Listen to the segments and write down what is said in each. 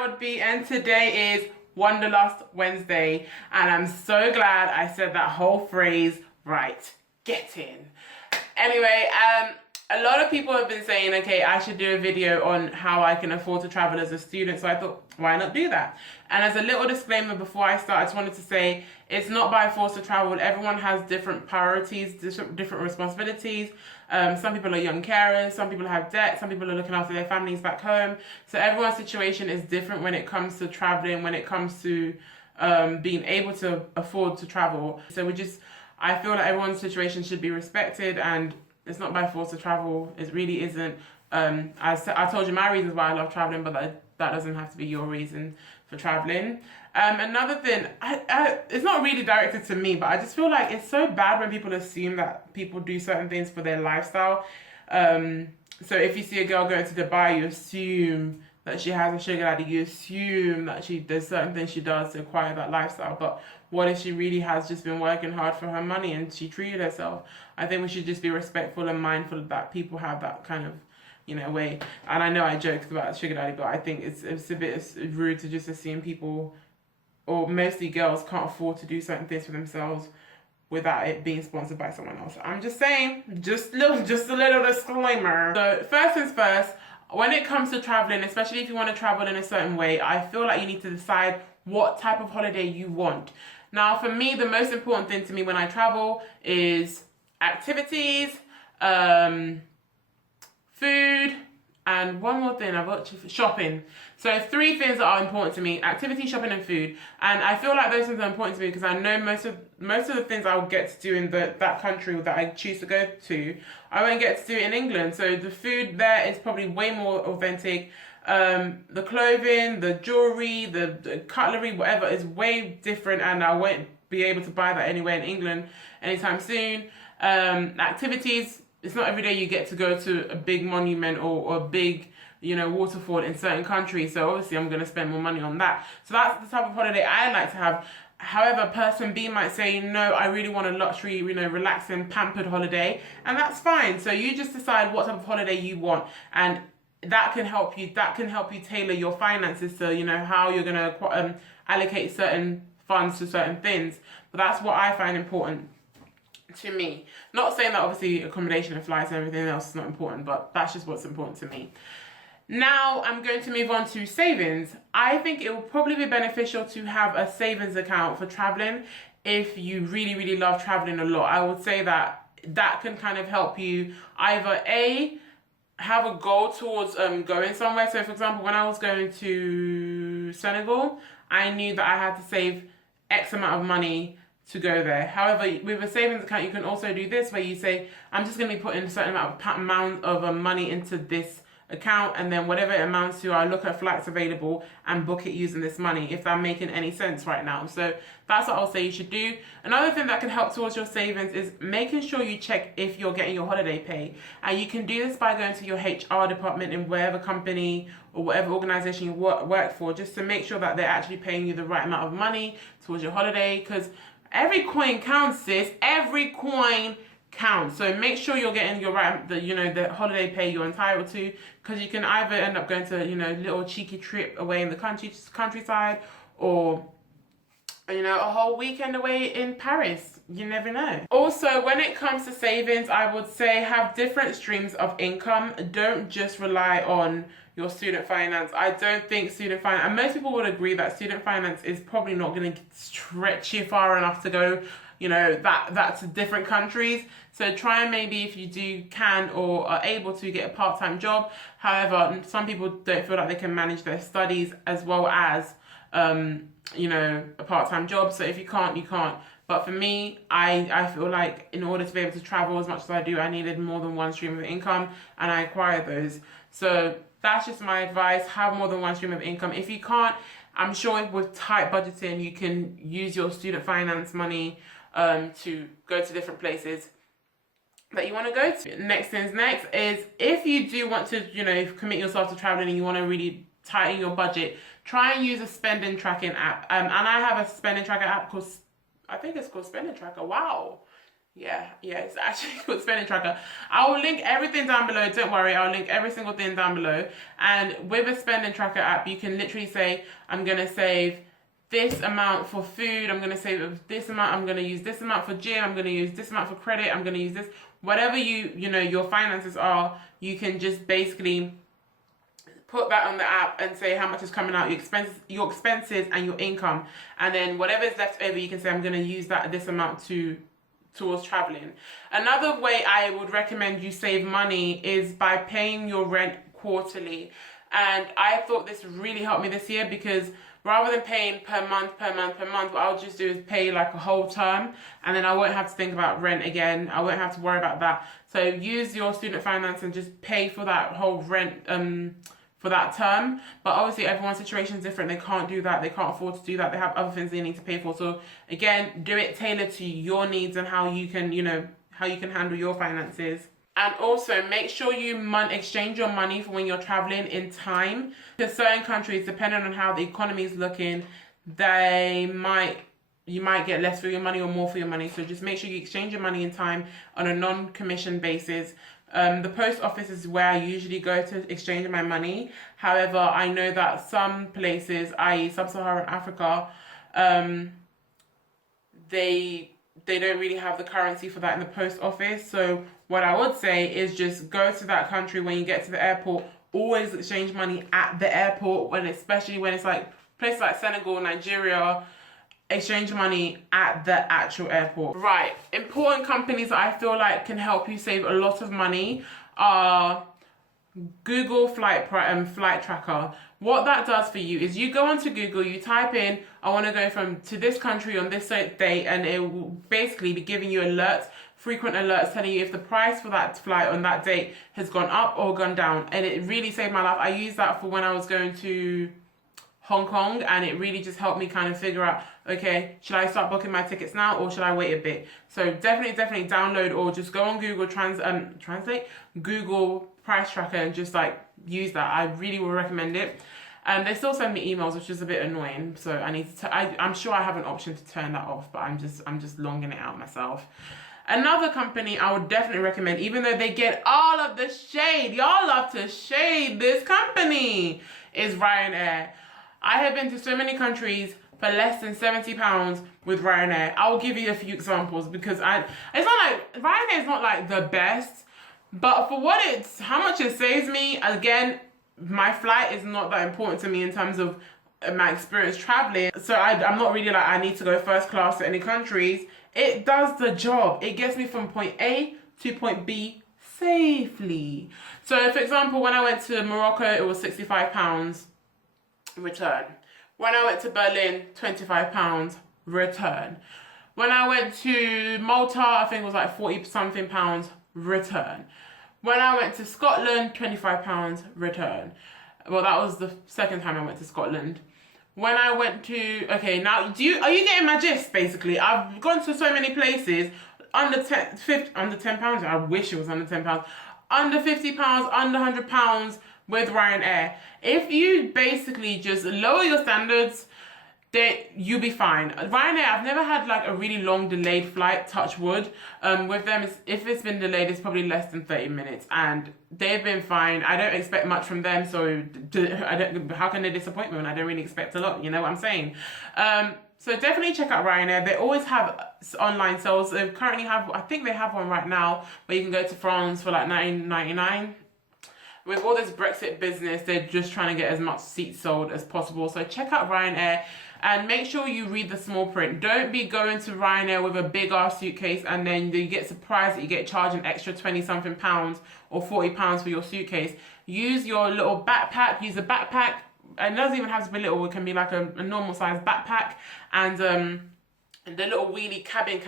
I would be, and today is Wanderlust Wednesday, and I'm so glad I said that whole phrase right. Get in. Anyway, a lot of people have been saying, okay, I should do a video on how I can afford to travel as a student, so I thought, why not do that? And as a little disclaimer before I start, I just wanted to say, it's not by force to travel. Everyone has different priorities, different responsibilities. Some people are young carers, some people have debt, some people are looking after their families back home. So everyone's situation is different when it comes to traveling, when it comes to being able to afford to travel. So I feel like everyone's situation should be respected, and it's not by force to travel. It really isn't. I told you my reasons why I love traveling, but that doesn't have to be your reason for traveling. Another thing, it's not really directed to me, but I just feel like it's so bad when people assume that people do certain things for their lifestyle. So if you see a girl going to Dubai, you assume that she has a sugar daddy. You assume that there's certain things she does to acquire that lifestyle. But what if she really has just been working hard for her money and she treated herself? I think we should just be respectful and mindful that people have that kind of, way. And I know I joked about sugar daddy, but I think it's a bit rude to just assume people, or mostly girls, can't afford to do certain things for themselves without it being sponsored by someone else. I'm just saying, just a little disclaimer. So first things first, when it comes to traveling, especially if you want to travel in a certain way, I feel like you need to decide what type of holiday you want. Now, for me, the most important thing to me when I travel is activities, food, and one more thing, shopping. So 3 things that are important to me: activity, shopping, and food. And I feel like those things are important to me because I know most of the things I'll get to do in that country that I choose to go to, I won't get to do it in England. So the food there is probably way more authentic. The clothing, the jewelry, the cutlery, whatever, is way different, and I won't be able to buy that anywhere in England anytime soon. Activities, it's not every day you get to go to a big monument or a big, waterfall in certain countries. So obviously I'm going to spend more money on that. So that's the type of holiday I like to have. However, person B might say, no, I really want a luxury, relaxing, pampered holiday. And that's fine. So you just decide what type of holiday you want. And that can help you tailor your finances to, how you're going to allocate certain funds to certain things. But that's what I find important to me. Not saying that obviously accommodation and flights and everything else is not important, but that's just what's important to me. Now I'm going to move on to savings. I think it will probably be beneficial to have a savings account for traveling if you really, really love traveling a lot. I would say that can kind of help you either have a goal towards going somewhere. So for example, when I was going to Senegal, I knew that I had to save X amount of money to go there. However, with a savings account, you can also do this where you say, I'm just going to be putting a certain amount of money into this account, and then whatever it amounts to, I look at flights available and book it using this money, if I'm making any sense right now. So that's what I'll say you should do. Another thing that can help towards your savings is making sure you check if you're getting your holiday pay. And you can do this by going to your HR department in whatever company or whatever organization you work for, just to make sure that they're actually paying you the right amount of money towards your holiday, because every coin counts, sis. Every coin counts. So make sure you're getting your the holiday pay you're entitled to, because you can either end up going to little cheeky trip away in the countryside, or a whole weekend away in Paris. You never know. Also, when it comes to savings, I would say have different streams of income. Don't just rely on your student finance. I don't think student finance, and most people would agree that student finance is probably not going to stretch you far enough to go, that's different countries. So try and maybe, if you can or are able to, get a part-time job. However, some people don't feel like they can manage their studies as well as, a part-time job. So if you can't, you can't. But for me, I feel like in order to be able to travel as much as I do, I needed more than one stream of income, and I acquired those. So that's just my advice. Have more than one stream of income. If you can't, I'm sure with tight budgeting, you can use your student finance money to go to different places that you want to go to. Next is if you do want to, commit yourself to traveling and you want to really tighten your budget, try and use a spending tracking app. And I have a spending tracker app I think it's called Spending Tracker. Wow. Yeah, it's actually called Spending Tracker. I will link everything down below. Don't worry, I'll link every single thing down below. And with a Spending Tracker app, you can literally say, I'm gonna save this amount for food. I'm gonna save this amount. I'm gonna use this amount for gym. I'm gonna use this amount for credit. I'm gonna use this. Whatever you know your finances are, you can just basically put that on the app and say how much is coming out, your expenses and your income, and then whatever is left over, you can say I'm going to use this amount towards traveling. Another way I would recommend you save money is by paying your rent quarterly, and I thought this really helped me this year because rather than paying per month, what I'll just do is pay like a whole term, and then I won't have to think about rent again. I won't have to worry about that. So use your student finance and just pay for that whole rent for that term. But obviously everyone's situation is different. They can't do that. They can't afford to do that. They have other things they need to pay for. So again, do it tailored to your needs and how you can, how you can handle your finances. And also make sure you exchange your money for when you're traveling in time. Because certain countries, depending on how the economy is looking, you might get less for your money or more for your money. So just make sure you exchange your money in time on a non-commission basis. The post office is where I usually go to exchange my money. However, I know that some places, i.e. sub-Saharan Africa, they don't really have the currency for that in the post office. So what I would say is just go to that country when you get to the airport. Always exchange money at the airport, especially when it's like places like Senegal, Nigeria. Exchange money at the actual airport. Right, important companies that I feel like can help you save a lot of money are Google Flight Tracker. What that does for you is you go onto Google, you type in, I want to go to this country on this date, and it will basically be giving you frequent alerts telling you if the price for that flight on that date has gone up or gone down. And it really saved my life. I used that for when I was going to Hong Kong, and it really just helped me kind of figure out, okay, should I start booking my tickets now or should I wait a bit? So definitely download or just go on Google Translate, Google Price Tracker, and just like use that. I really will recommend it. And they still send me emails, which is a bit annoying. So I need to. I'm sure I have an option to turn that off, but I'm just longing it out myself. Another company I would definitely recommend, even though they get all of the shade, y'all love to shade this company, is Ryanair. I have been to so many countries for less than £70 with Ryanair. I'll give you a few examples because Ryanair is not like the best, but for how much it saves me, again, my flight is not that important to me in terms of my experience traveling. So I'm not really like I need to go first class to any countries. It does the job. It gets me from point A to point B safely. So for example, when I went to Morocco, it was £65. Return. When I went to Berlin, £25 return. When I went to Malta, I think it was like 40 something pounds return. When I went to Scotland, £25 return. Well, that was the second time I went to Scotland. When I went to, okay, now are you getting my gist? Basically, I've gone to so many places under £10. I wish it was under £10. Under £50, under £100 with Ryanair. If you basically just lower your standards, then you'll be fine. Ryanair, I've never had like a really long delayed flight, touch wood. With them, if it's been delayed, it's probably less than 30 minutes, and they've been fine. I don't expect much from them, so how can they disappoint me when I don't really expect a lot? You know what I'm saying? So definitely check out Ryanair. They always have online sales. They currently I think they have one right now, where you can go to France for like $9.99. With all this Brexit business, they're just trying to get as much seats sold as possible. So check out Ryanair and make sure you read the small print. Don't be going to Ryanair with a big ass suitcase and then you get surprised that you get charged an extra 20 something pounds or £40 for your suitcase. Use your little backpack. Use a backpack. And it doesn't even have to be little. It can be like a normal size backpack. And the little wheelie cabin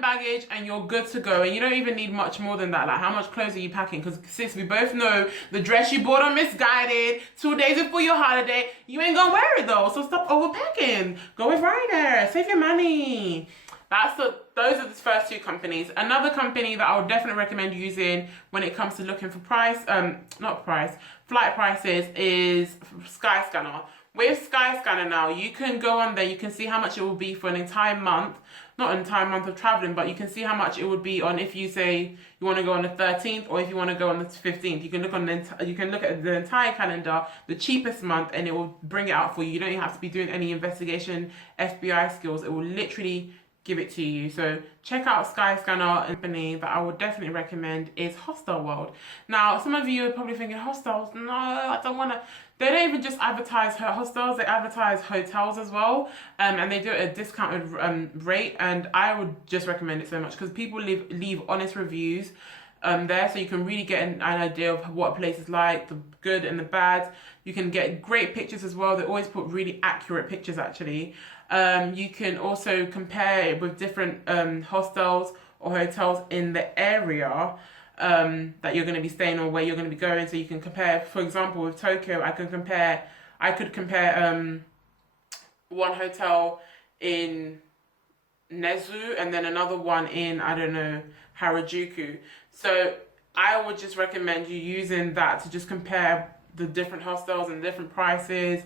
baggage, and you're good to go. And you don't even need much more than that. Like, how much clothes are you packing? Because sis, we both know the dress you bought on Misguided 2 days before your holiday, you ain't gonna wear it though. So stop overpacking. Go with Ryanair. Save your money. Those are the first two companies. Another company that I would definitely recommend using when it comes to looking for flight prices is Skyscanner. With Skyscanner now, you can go on there, you can see how much it will be for an entire month. Not an entire month of traveling, but you can see how much it would be on if you say you want to go on the 13th or if you want to go on the 15th. You can look you can look at the entire calendar, the cheapest month, and it will bring it out for you. You don't even have to be doing any investigation FBI skills. It will literally give it to you. So check out Skyscanner. Company that I would definitely recommend is Hostel World. Now, some of you are probably thinking, hostels? No, I don't want to. They don't even just advertise hostels, they advertise hotels as well, and they do it at a discounted rate, and I would just recommend it so much because people leave honest reviews there, so you can really get an idea of what a place is like, the good and the bad. You can get great pictures as well. They always put really accurate pictures actually. You can also compare it with different hostels or hotels in the area that you're going to be staying or where you're going to be going. So you can compare, for example, with Tokyo, I could compare one hotel in Nezu and then another one in, I don't know, Harajuku. So I would just recommend you using that to just compare the different hostels and different prices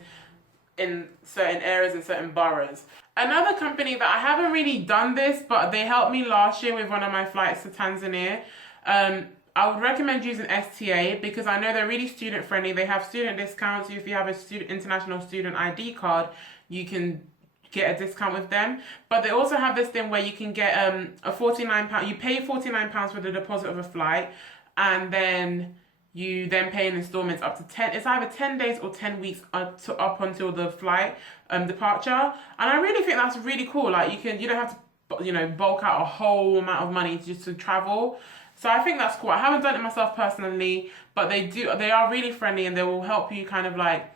in certain areas and certain boroughs. Another company that I haven't really done this, but they helped me last year with one of my flights to Tanzania. I would recommend using STA because I know they're really student friendly. They have student discounts. If you have a international student ID card, you can get a discount with them. But they also have this thing where you can get a £49. You pay £49 for the deposit of a flight, and then you then pay in installments up to 10. It's either 10 days or 10 weeks up until the flight departure. And I really think that's really cool. Like you don't have to bulk out a whole amount of money just to travel. So I think that's cool. I haven't done it myself personally, but they are really friendly and they will help you kind of like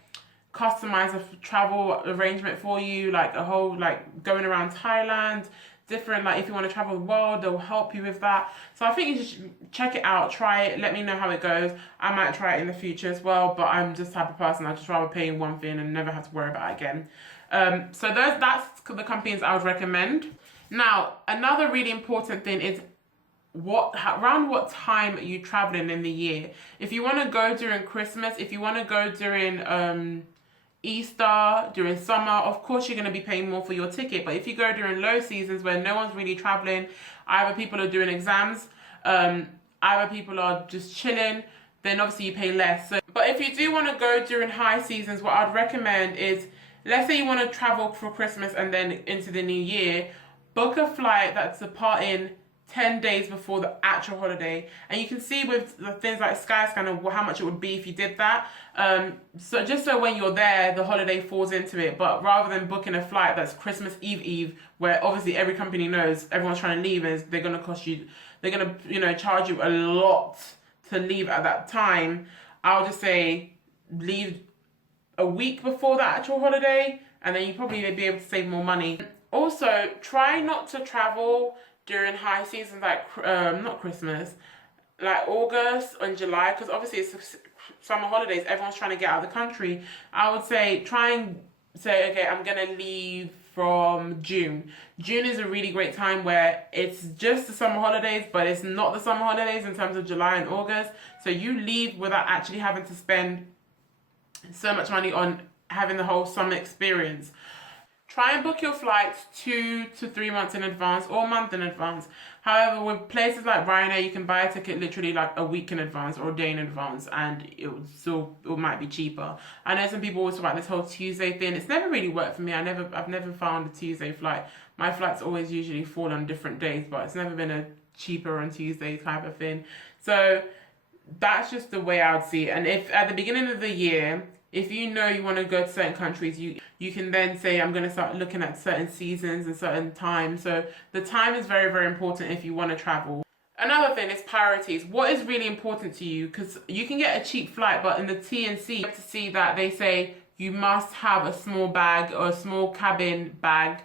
customize a travel arrangement for you, like a whole like going around Thailand, different, like if you want to travel the world, they'll help you with that. So I think you should check it out, try it, let me know how it goes. I might try it in the future as well, but I'm just the type of person I just rather pay one thing and never have to worry about it again. So that's the companies I would recommend. Now, another really important thing is around what time are you traveling in the year. If you want to go during Christmas, if you want to go during Easter, during summer, of course you're going to be paying more for your ticket. But if you go during low seasons where no one's really traveling, either people are doing exams, either people are just chilling, then obviously you pay less. So, but if you do want to go during high seasons, what I'd recommend is, let's say you want to travel for Christmas and then into the new year, book a flight that's departing 10 days before the actual holiday, and you can see with the things like Skyscanner how much it would be if you did that. So just so when you're there, the holiday falls into it. But rather than booking a flight that's Christmas Eve, where obviously every company knows everyone's trying to leave, and they're gonna charge you a lot to leave at that time. I'll just say leave a week before the actual holiday, and then you probably may be able to save more money. Also, try not to travel during high seasons like not Christmas, like August and July, because obviously it's summer holidays, everyone's trying to get out of the country. I would say try and say, okay, I'm gonna leave from June. June is a really great time where it's just the summer holidays, but it's not the summer holidays in terms of July and August. So you leave without actually having to spend so much money on having the whole summer experience. Try and book your flights 2 to 3 months in advance or a month in advance. However, with places like Ryanair, you can buy a ticket literally like a week in advance or a day in advance, and it might be cheaper. I know some people always talk about this whole Tuesday thing. It's never really worked for me. I've never found a Tuesday flight. My flights always usually fall on different days, but it's never been a cheaper on Tuesday type of thing. So that's just the way I would see it. And if at the beginning of the year, if you know you want to go to certain countries, you can then say, I'm going to start looking at certain seasons and certain times. So the time is very, very important if you want to travel. Another thing is priorities. What is really important to you? Because you can get a cheap flight, but in the T&C, you have to see that they say you must have a small bag or a small cabin bag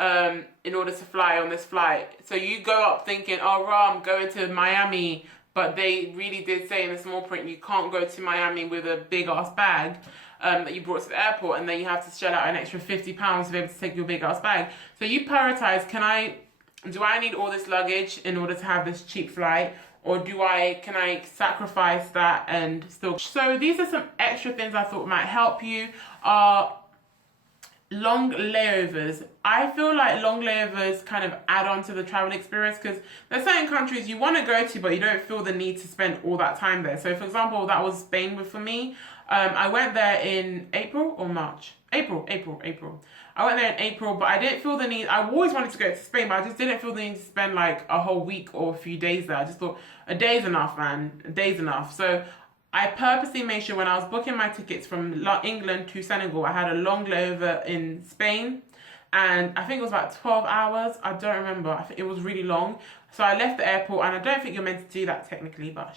in order to fly on this flight. So you go up thinking, oh, I'm going to Miami, but they really did say in the small print, you can't go to Miami with a big ass bag that you brought to the airport, and then you have to shell out an extra £50 to be able to take your big ass bag. So you prioritize, do I need all this luggage in order to have this cheap flight? Or can I sacrifice that and still? So these are some extra things I thought might help you. long layovers. I feel like long layovers kind of add on to the travel experience because there's certain countries you want to go to, but you don't feel the need to spend all that time there. So, for example, that was Spain for me. I went there in April or March. April. I went there in April, but I didn't feel the need. I always wanted to go to Spain, but I just didn't feel the need to spend like a whole week or a few days there. I just thought a day's enough, man. A day's enough. So I purposely made sure when I was booking my tickets from England to Senegal, I had a long layover in Spain. And I think it was about 12 hours. I don't remember. I think it was really long. So I left the airport, and I don't think you're meant to do that technically, but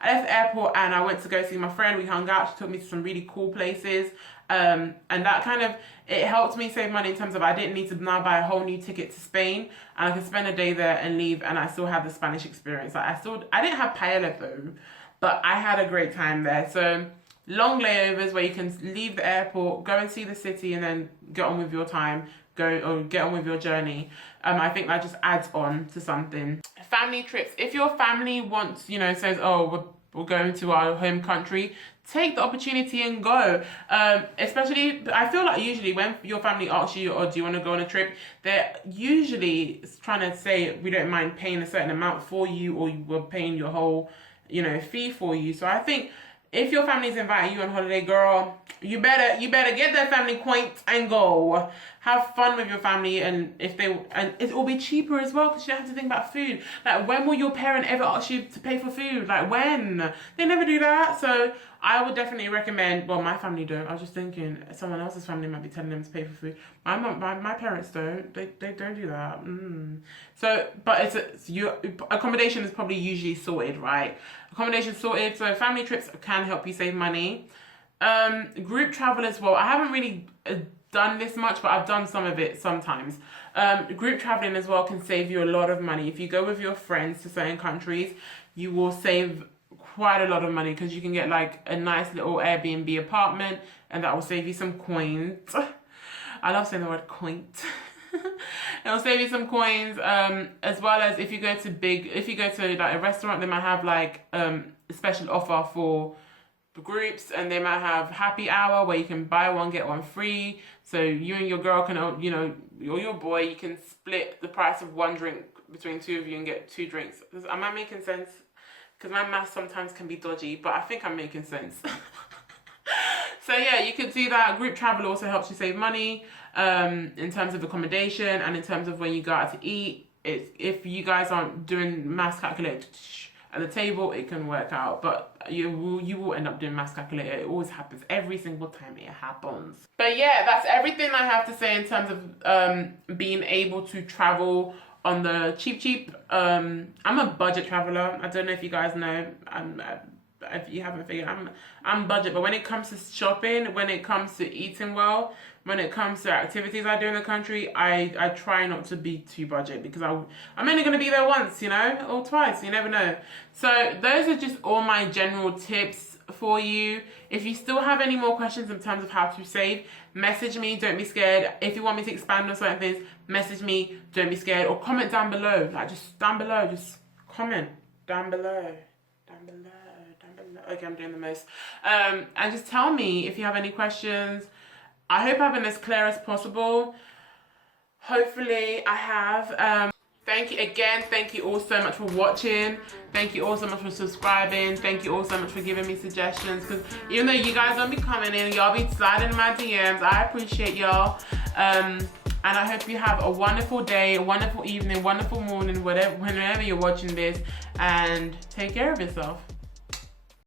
I left the airport and I went to go see my friend. We hung out. She took me to some really cool places. And that kind of, it helped me save money in terms of I didn't need to now buy a whole new ticket to Spain. And I could spend a day there and leave, and I still had the Spanish experience. Like I didn't have paella though, but I had a great time there. So long layovers where you can leave the airport, go and see the city, and then get on with your time, get on with your journey. I think that just adds on to something. Family trips. If your family wants, says, oh, we're going to our home country, take the opportunity and go. Especially, I feel like usually when your family asks you, or do you want to go on a trip, they're usually trying to say, we don't mind paying a certain amount for you, or we're paying your whole, fee for you. So I think if your family's inviting you on holiday, girl, you better get that family quaint and go. Have fun with your family, and it will be cheaper as well because you don't have to think about food. Like, when will your parent ever ask you to pay for food? Like, when? They never do that. So I would definitely recommend. Well, my family don't. I was just thinking someone else's family might be telling them to pay for food. My parents don't. They don't do that. So, but accommodation is probably usually sorted, right? Accommodation sorted. So family trips can help you save money. Group travel as well. I haven't really done this much, but I've done some of it sometimes. Group traveling as well can save you a lot of money. If you go with your friends to certain countries, you will save quite a lot of money because you can get like a nice little Airbnb apartment, and that will save you some coins. I love saying the word coins. It'll save you some coins, as well as if you go to like a restaurant, they might have like a special offer for groups, and they might have happy hour where you can buy one get one free. So you and your girl can, or your boy, you can split the price of one drink between two of you and get 2 drinks. Am I making sense? Because my math sometimes can be dodgy, but I think I'm making sense. So yeah, you could do that. Group travel also helps you save money in terms of accommodation, and in terms of when you go out to eat. If you guys aren't doing maths calculator at the table, it can work out, but you will end up doing maths calculator. It always happens. Every single time it happens. But yeah, that's everything I have to say in terms of being able to travel on the cheap. I'm a budget traveler. I don't know if you guys know. If you haven't figured, I'm budget. But when it comes to shopping, when it comes to eating well, when it comes to activities I do in the country, I try not to be too budget because I'm only going to be there once, or twice. You never know. So those are just all my general tips for you. If you still have any more questions in terms of how to save, message me. Don't be scared. If you want me to expand on certain things, message me. Don't be scared, or comment down below. Like, just down below. Just comment down below. Okay, I'm doing the most. And just tell me if you have any questions. I hope I've been as clear as possible. Hopefully I have. Thank you again. Thank you all so much for watching. Thank you all so much for subscribing. Thank you all so much for giving me suggestions. Because even though you guys don't be coming in, y'all be sliding in my DMs. I appreciate y'all. And I hope you have a wonderful day, a wonderful evening, wonderful morning, whenever you're watching this. And take care of yourself.